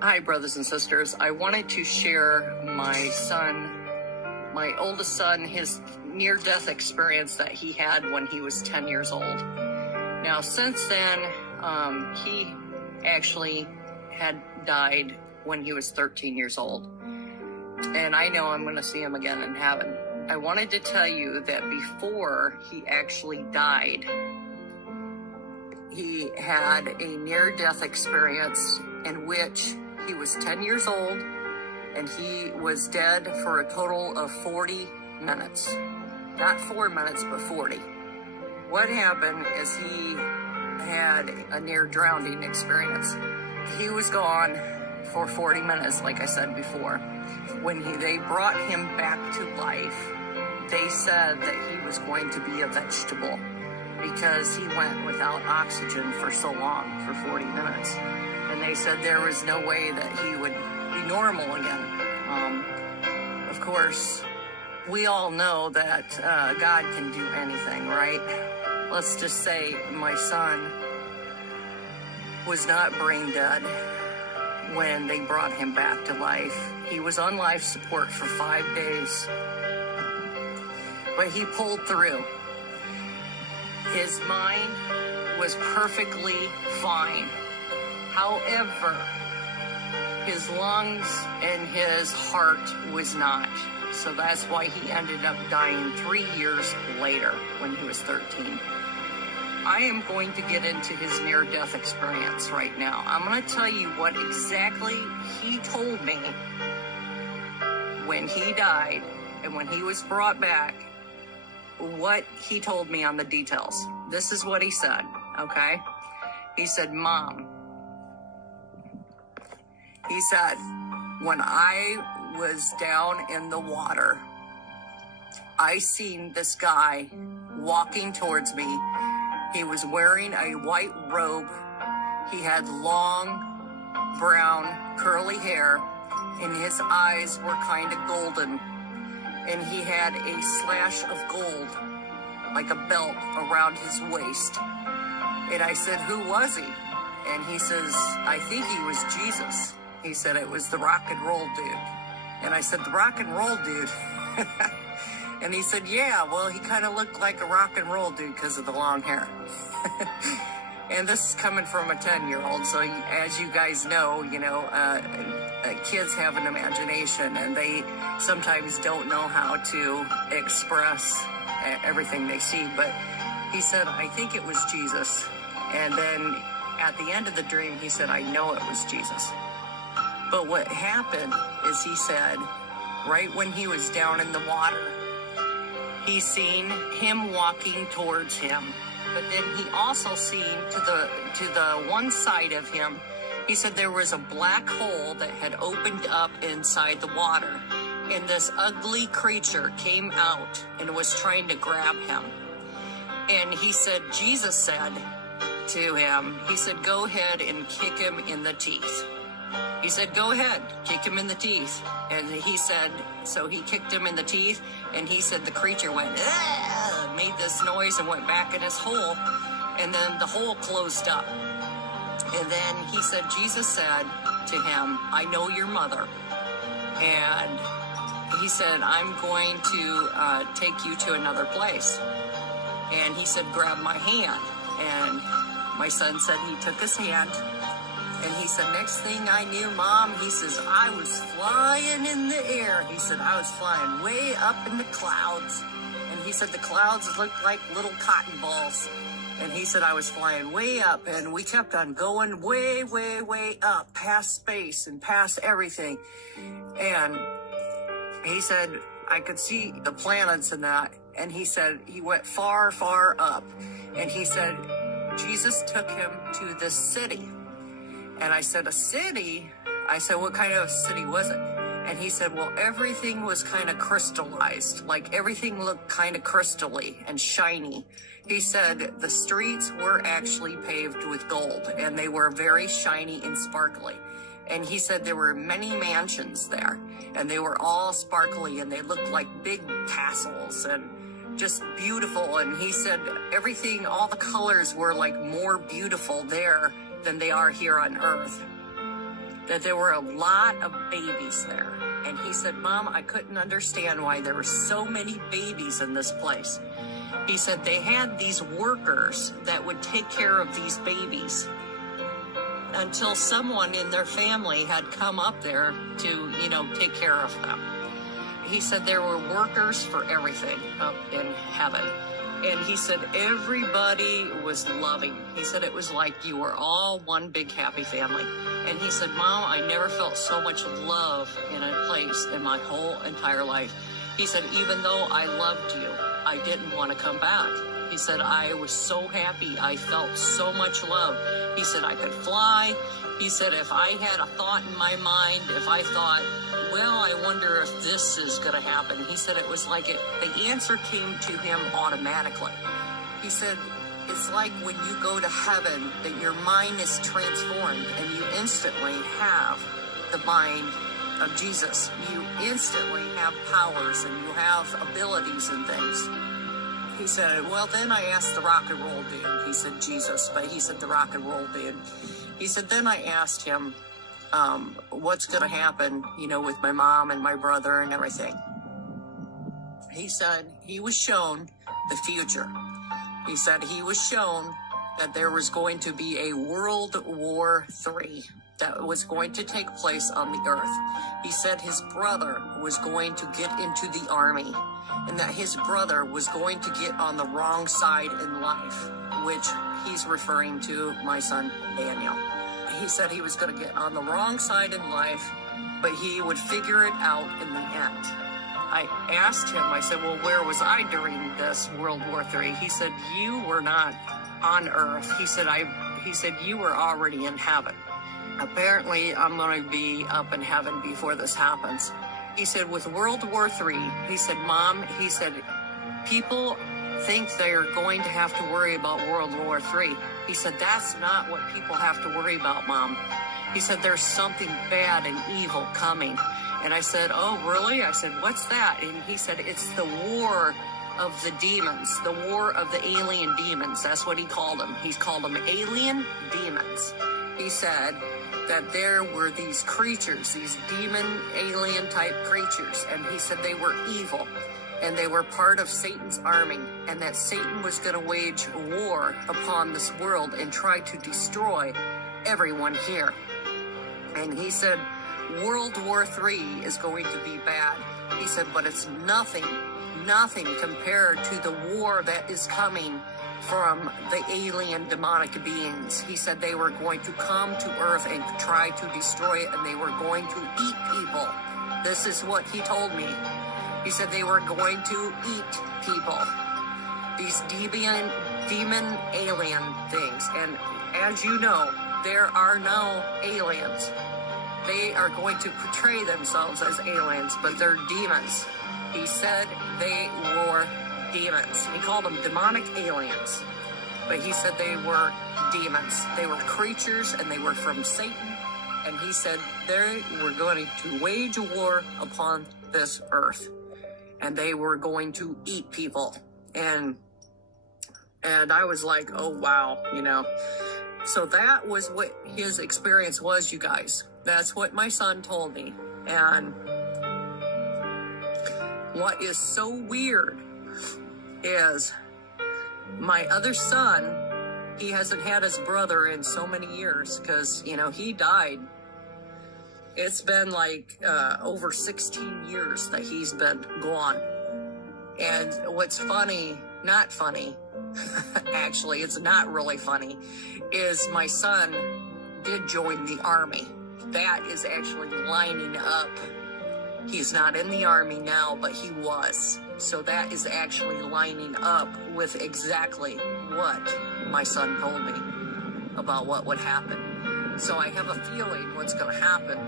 Hi, brothers and sisters. I wanted to share my oldest son, his near-death experience that he had when he was 10 years old. Now, since then, he actually had died when he was 13 years old. And I know I'm going to see him again in heaven. I wanted to tell you that before he actually died, he had a near-death experience in which he was 10 years old and he was dead for a total of 40 minutes. Not 4 minutes, but 40. What happened is he had a near-drowning experience. He was gone for 40 minutes, like I said before. When they brought him back to life, they said that he was going to be a vegetable because he went without oxygen for so long, for 40 minutes. And they said there was no way that he would be normal again. Of course, we all know that God can do anything, right? Let's just say my son was not brain dead when they brought him back to life. He was on life support for 5 days, but he pulled through. His mind was perfectly fine. However, his lungs and his heart was not. So that's why he ended up dying 3 years later when he was 13. I am going to get into his near-death experience right now. I'm going to tell you what exactly he told me when he died and when he was brought back, what he told me on the details. This is what he said, okay? He said, Mom, he said, when I was down in the water, I seen this guy walking towards me. He was wearing a white robe. He had long, brown, curly hair, and his eyes were kind of golden. And he had a slash of gold, like a belt around his waist. And I said, who was he? And he says, I think he was Jesus. He said it was the rock and roll dude. And I said, the rock and roll dude? And he said, yeah, well, he kind of looked like a rock and roll dude because of the long hair. And this is coming from a 10-year-old. So as you guys know, kids have an imagination and they sometimes don't know how to express everything they see. But he said, I think it was Jesus. And then at the end of the dream, he said, I know it was Jesus. But what happened is he said, right when he was down in the water, he seen him walking towards him. But then he also seen to the one side of him, he said there was a black hole that had opened up inside the water. And this ugly creature came out and was trying to grab him. And he said, Jesus said to him, he said, go ahead and kick him in the teeth. He said, go ahead, kick him in the teeth. And he said, so he kicked him in the teeth, and he said the creature went, ah, made this noise and went back in his hole, and then the hole closed up. And then he said, Jesus said to him, I know your mother. And he said, I'm going to take you to another place. And he said, grab my hand. And my son said he took his hand. And he said, next thing I knew, Mom, he says, I was flying in the air. He said, I was flying way up in the clouds. And he said, the clouds looked like little cotton balls. And he said, I was flying way up. And we kept on going way, way, way up, past space and past everything. And he said, I could see the planets and that. And he said, he went far, far up. And he said, Jesus took him to this city. And I said, a city? I said, what kind of city was it? And he said, well, everything was kind of crystallized. Like everything looked kind of crystally and shiny. He said the streets were actually paved with gold and they were very shiny and sparkly. And he said there were many mansions there and they were all sparkly and they looked like big castles and just beautiful. And he said everything, all the colors were like more beautiful there than they are here on Earth. that there were a lot of babies there. And he said, Mom, I couldn't understand why there were so many babies in this place. He said they had these workers that would take care of these babies until someone in their family had come up there to, take care of them. He said there were workers for everything up in heaven. And he said everybody was loving. He said it was like you were all one big happy family. And he said, Mom, I never felt so much love in a place in my whole entire life. He said, even though I loved you, I didn't want to come back. He said, I was so happy. I felt so much love. He said, I could fly. He said, if I had a thought in my mind, if I thought, well, I wonder if this is going to happen. He said it was like the answer came to him automatically. He said, it's like when you go to heaven that your mind is transformed and you instantly have the mind of Jesus. You instantly have powers and you have abilities and things. He said, well, then I asked the rock and roll dude. He said Jesus, but he said the rock and roll dude. He said, then I asked him, what's going to happen, with my mom and my brother and everything. He said he was shown the future. He said he was shown that there was going to be a World War III that was going to take place on the earth. He said his brother was going to get into the army and that his brother was going to get on the wrong side in life, which he's referring to my son Daniel. He said he was going to get on the wrong side in life, but he would figure it out in the end. I asked him, I said, well, where was I during this World War III? He said, you were not on earth. He said, you were already in heaven. Apparently, I'm going to be up in heaven before this happens. He said, with World War III, he said, Mom, he said, people think they're going to have to worry about World War III. He said, that's not what people have to worry about, Mom. He said, there's something bad and evil coming. And I said, oh, really? I said, what's that? And he said, it's the war of the demons, the war of the alien demons. That's what he called them. He's called them alien demons. He said that there were these creatures, these demon alien type creatures. And he said they were evil. And they were part of Satan's army, and that Satan was going to wage war upon this world and try to destroy everyone here. And he said, World War III is going to be bad. He said, but it's nothing compared to the war that is coming from the alien demonic beings. He said they were going to come to earth and try to destroy it, and they were going to eat people. This is what he told me. He said they were going to eat people, these demon alien things. And as you know, there are no aliens. They are going to portray themselves as aliens, but they're demons. He said they were demons. He called them demonic aliens, but he said they were demons. They were creatures and they were from Satan. And he said they were going to wage a war upon this earth. And they were going to eat people. And I was like, oh, wow, So that was what his experience was, you guys. That's what my son told me. And what is so weird is my other son, he hasn't had his brother in so many years because, he died. It's been like over 16 years that he's been gone. And what's funny, not funny, actually, it's not really funny, is my son did join the army. That is actually lining up. He's not in the army now, but he was. So that is actually lining up with exactly what my son told me about what would happen. So I have a feeling what's going to happen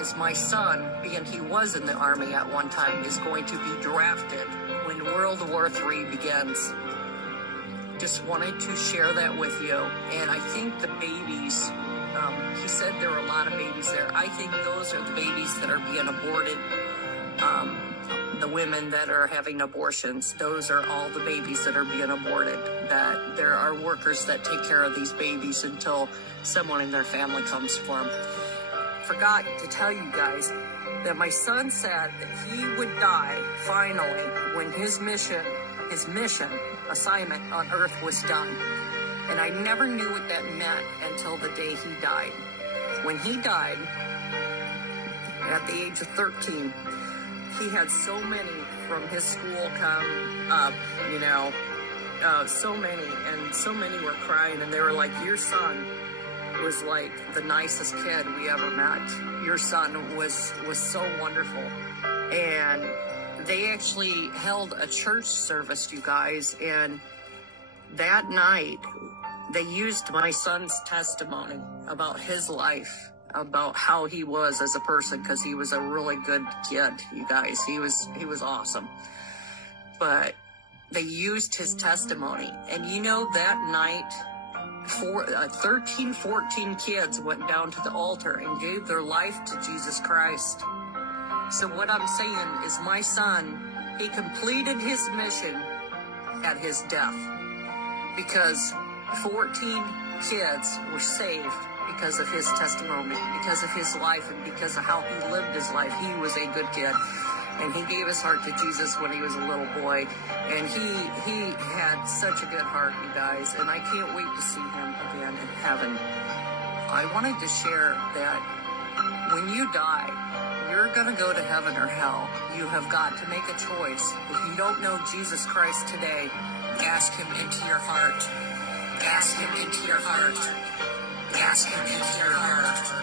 is my son, being he was in the army at one time, is going to be drafted when World War III begins. Just wanted to share that with you. And I think the babies, he said there were a lot of babies there. I think those are the babies that are being aborted. The women that are having abortions, those are all the babies that are being aborted. That there are workers that take care of these babies until someone in their family comes for them. forgot to tell you guys that my son said that he would die finally when his mission assignment on earth was done. And I never knew what that meant until the day he died. When he died, at the age of 13, he had so many from his school come up, you know, so many, and so many were crying, and they were like, your son was like the nicest kid we ever met. Your son was so wonderful. And they actually held a church service, you guys, and that night they used my son's testimony about his life, about how he was as a person, because he was a really good kid, you guys. He was awesome. But they used his testimony, and you know, that night 13, 14 kids went down to the altar and gave their life to Jesus Christ. So what I'm saying is, my son, he completed his mission at his death, because 14 kids were saved because of his testimony, because of his life, and because of how he lived his life. He was a good kid, and he gave his heart to Jesus when he was a little boy, and he had such a good heart, you guys, and I can't wait to see him again in heaven. I wanted to share that when you die, you're going to go to heaven or hell. You have got to make a choice. If you don't know Jesus Christ today, ask him into your heart. Ask him into your heart. Ask him into your heart.